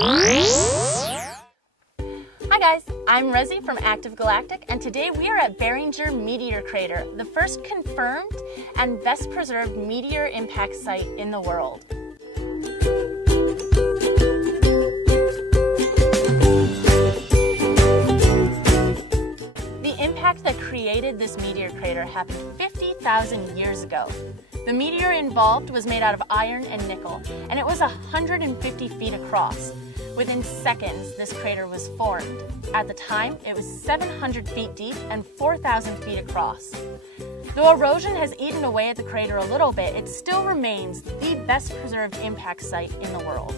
Hi guys, I'm Rezi from Active Galactic, and today we are at Barringer Meteor Crater, the first confirmed and best preserved meteor impact site in the world. The impact that created this meteor crater happened 50,000 years ago. The meteor involved was made out of iron and nickel, and it was 150 feet across. Within seconds, this crater was formed. At the time, it was 700 feet deep and 4,000 feet across. Though erosion has eaten away at the crater a little bit, it still remains the best preserved impact site in the world.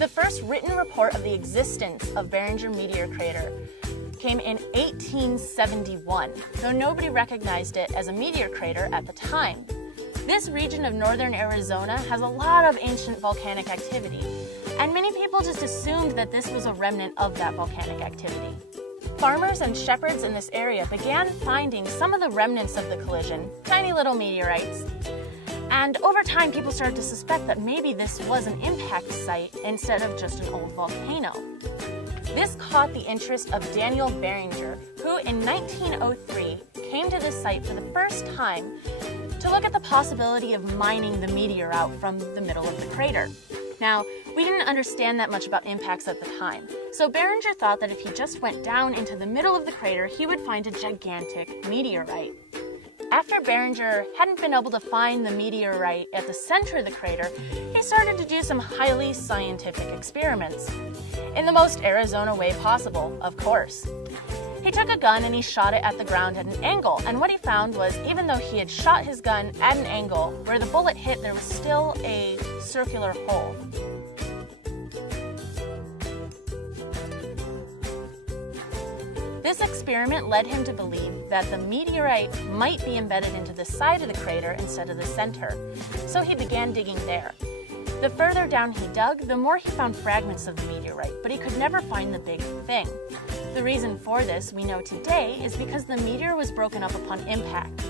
The first written report of the existence of Barringer Meteor Crater came in 1871, though nobody recognized it as a meteor crater at the time. This region of northern Arizona has a lot of ancient volcanic activity, and many people just assumed that this was a remnant of that volcanic activity. Farmers and shepherds in this area began finding some of the remnants of the collision, tiny little meteorites, and over time people started to suspect that maybe this was an impact site instead of just an old volcano. This caught the interest of Daniel Barringer, who in 1903 came to this site for the first time to look at the possibility of mining the meteor out from the middle of the crater. Now, we didn't understand that much about impacts at the time, so Barringer thought that if he just went down into the middle of the crater, he would find a gigantic meteorite. After Barringer hadn't been able to find the meteorite at the center of the crater, he started to do some highly scientific experiments. In the most Arizona way possible, of course. He took a gun and he shot it at the ground at an angle, and what he found was even though he had shot his gun at an angle, where the bullet hit there was still a circular hole. This experiment led him to believe that the meteorite might be embedded into the side of the crater instead of the center, so he began digging there. The further down he dug, the more he found fragments of the meteorite, but he could never find the big thing. The reason for this, we know today, is because the meteor was broken up upon impact.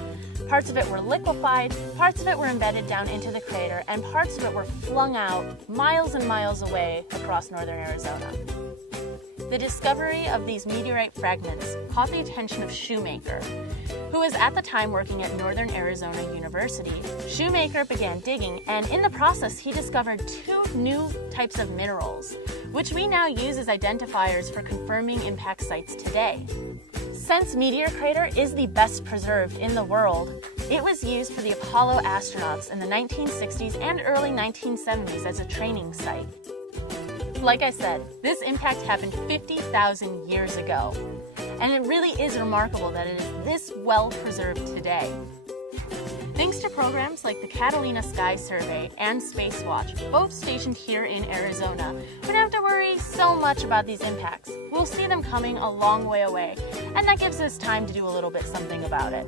Parts of it were liquefied, parts of it were embedded down into the crater, and parts of it were flung out miles and miles away across northern Arizona. The discovery of these meteorite fragments caught the attention of Shoemaker, who was at the time working at Northern Arizona University. Shoemaker began digging, and in the process he discovered two new types of minerals, which we now use as identifiers for confirming impact sites today. Since Meteor Crater is the best preserved in the world, it was used for the Apollo astronauts in the 1960s and early 1970s as a training site. Like I said, this impact happened 50,000 years ago, and it really is remarkable that it is this well preserved today. Thanks to programs like the Catalina Sky Survey and Spacewatch, both stationed here in Arizona, we don't have to worry so much about these impacts. We'll see them coming a long way away, and that gives us time to do a little bit something about it.